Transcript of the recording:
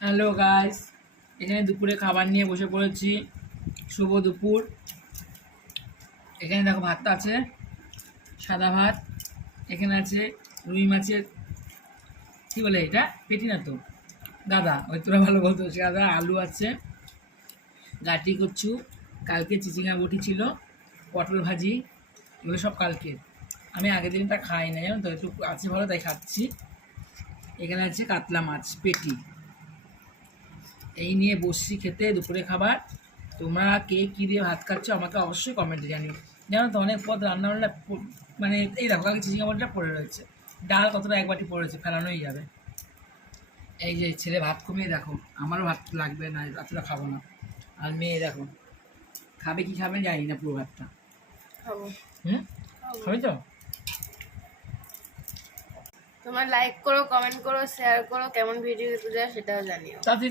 Hello guys, এখানে দুপুরে খাবার নিয়ে বসে পড়েছি। শুভ দুপুর। এখানে দেখো ভাতটা আছে, সাদা ভাত। এখানে আছে রুই মাছের কী বলে এটা, পেটি না তো দাদা, ওই তোরা ভালো বলতো দাদা। আলু আছে, গাটি কচু, কালকে চিচিঙা বটি ছিল, পটল ভাজি, এগুলো সব কালকে। আমি আগের দিনটা খাই না, জানো তো, একটু আছে ভালো তাই খাচ্ছি। এখানে আছে কাতলা মাছ পেটি। এই নিয়ে বসছি খেতে দুপুরে খাবার। তোমরা কে কী দিয়ে ভাত খাচ্ছ আমাকে অবশ্যই কমেন্টে জানিও। জানো তো অনেক পদ রান্নাবান্না মানে এই দেখো আগে চিচিঙ্গা বটিটা পড়ে রয়েছে, ডাল কতটা এক বাটি পড়েছে, ফেলানোই যাবে। এই যে ছেলে ভাত কমিয়ে দেখো, আমারও ভাত লাগবে না, রাতটা খাবো না। আর মেয়ে দেখো খাবে কি খাবে জানি না, পুরো ভাতটা। খাবো। খাবে তো? তোমার লাইক করো, কমেন্ট করো, শেয়ার করো, কেমন ভিডিও দিতে যায় সেটাও জানিও। তাতে